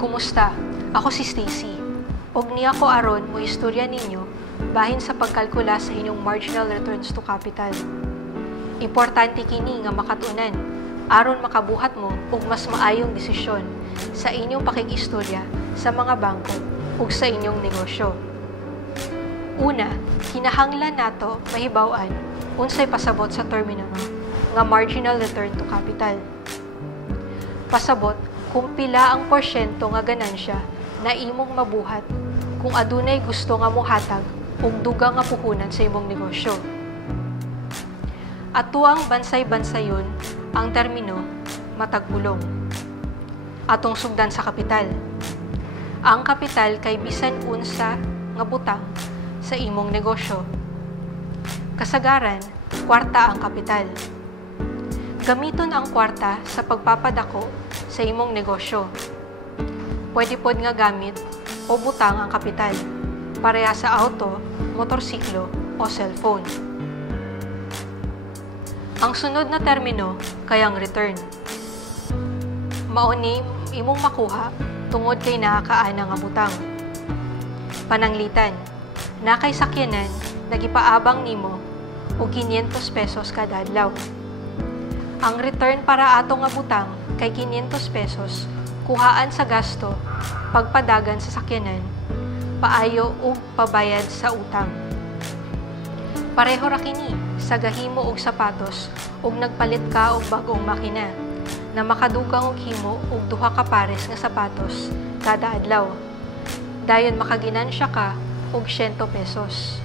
Kumusta? Ako si Stacy. Og niya ko aron mo istorya ninyo bahin sa pagkalkula sa inyong marginal returns to capital. Importante kini nga makatunan aron makabuhat mo og mas maayong desisyon sa inyong pakikistorya sa mga bangko ug sa inyong negosyo. Una, kinahanglan nato mahibaw-an unsay pasabot sa termino nga marginal return to capital. Pasabot kung pila ang porsyento nga ganansya na imong mabuhat kung adunay gusto nga mohatag og dugang nga puhunan sa imong negosyo. Atuang bansay-bansayon ang termino matagpulong. Atong sugdan sa kapital. Ang kapital kay bisan unsa nga butang sa imong negosyo. Kasagaran, kwarta ang kapital. Gamiton ang kwarta sa pagpapadako sa imong negosyo. Pwede pod nga gamit o butang ang kapital, pareha sa auto, motorsiklo o cellphone. Ang sunod na termino kay ang return. Mao ni imong makuha tungod kay nakakaana nga butang. Pananglitan, nakay sakyanan nagipaabang nimo og 500 pesos kada adlaw. Ang return para ato nga butang kay 500 pesos kuhaan sa gasto, pagpadagan sa sakyanan, paayo ug pabayad sa utang. Pareho ra kini sa gahimo og sapatos ug nagpalit ka og bag-ong makina na makadugang og himo og 2 ka pares nga sapatos kada adlaw. Dayon makaginansya ka og 100 pesos.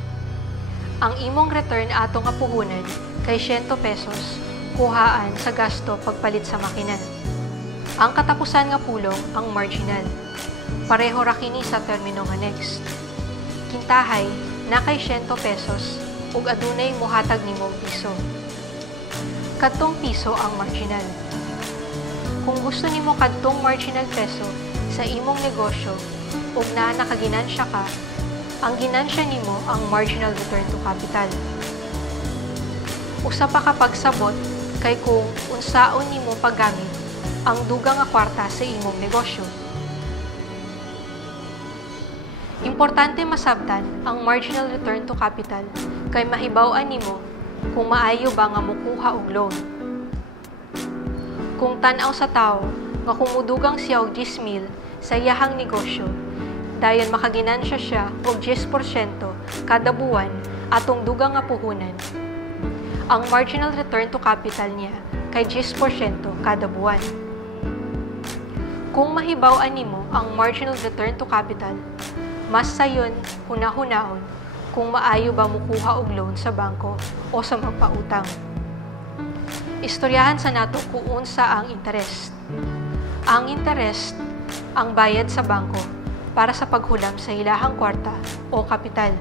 Ang imong return ato nga puhunan kay 100 pesos kuhaan sa gasto pagpalit sa makina. Ang katapusan nga pulong ang marginal. Pareho ra kini sa termino nga next. Kintahay na kay 100 pesos ug adunay mohatag nimo piso. Kadtong piso ang marginal. Kung gusto nimo kadtong marginal peso sa imong negosyo ug naa nakaginansya ka, ang ginansya nimo ang marginal return to capital. Usa pa ka pagsabot kay kung unsaon nimo paggamit ang dugang nga kwarta sa imong negosyo. Importante masabtan ang marginal return to capital kay mahibaw-an nimo kung maayo ba nga mokuha og loan. Kung tan-aw sa tawo nga kumudugang siya og 10,000 sa iyahang negosyo, dayon makaginansya siya og 10% kada buwan atong dugang nga puhunan. Ang marginal return to capital niya kay 10% kada buwan. Kung mahibaw-an nimo ang marginal return to capital, mas sayon huna-hunaon kung maayo ba mokuha og loan sa bangko o sa magpautang. Istoryahan sa nato kung unsa ang interest. Ang interest ang bayad sa bangko para sa paghulam sa ilahang kwarta o kapital.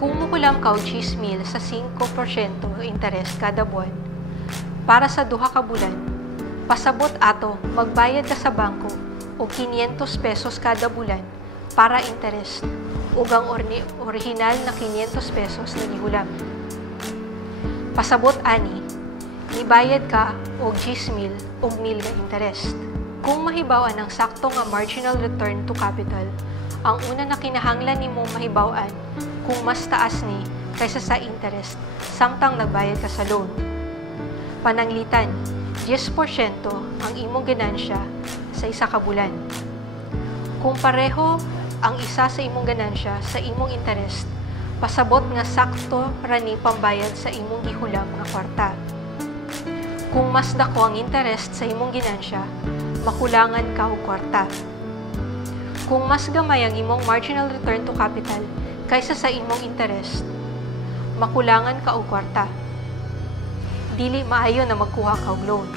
Kung muhulam ka og 10,000 sa 5% interest kada buwan, para sa 2 ka bulan, pasabot ato magbayad ka sa bangko og 500 pesos kada bulan para interest ug ang orihinal na 500 pesos na gihulam. Pasabot ani, nibayad ka og 10,000 og 1,000 nga interest. Kung mahibaw-an ang sakto nga marginal return to capital, ang una na kinahanglan nimo mahibaw-an kung mas taas ni kaysa sa interest samtang nagbayad ka sa loan. Pananglitan, 10% ang imong ganansya sa 1 ka bulan. Kung pareho ang isa sa imong ganansya sa imong interest, pasabot nga sakto ra ni pambayad sa imong gihulam nga kwarta. Kung mas dako ang interest sa imong ginansya, makulangan ka og kwarta. Kung mas gamay ang imong marginal return to capital kaysa sa imong interest, makulangan ka og kwarta. Dili maayo na magkuha ka og loan.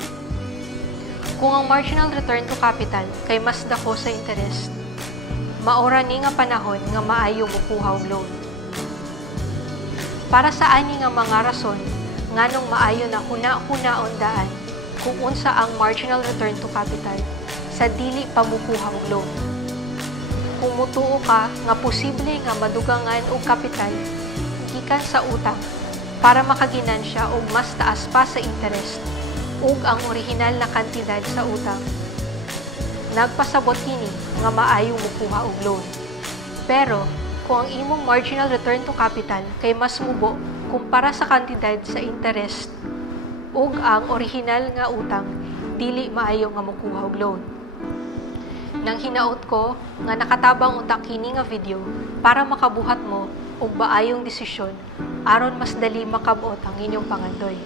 Kung ang marginal return to capital kay mas dako sa interest, maora ni nga panahon nga maayo mokuha og loan. Para sa ani nga mga rason nganong maayo na huna-hunaon daan kung unsa ang marginal return to capital sa dili pa mokuha og loan. Kung mutuo ka nga posible nga madugangan og kapital gikan sa utang para makaginansya og mas taas pa sa interest ug ang orihinal na kantidad sa utang. Nagpasabot kini nga maayong mokuha og loan. Pero kung ang imong marginal return to capital kay mas mubo kumpara sa kantidad sa interest ug ang orihinal nga utang dili maayo nga mokuha og loan. Nang hinaot ko nga nakatabang unta kini nga video para makabuhat mo og maayong desisyon aron mas dali makabot ang inyong pangandoy.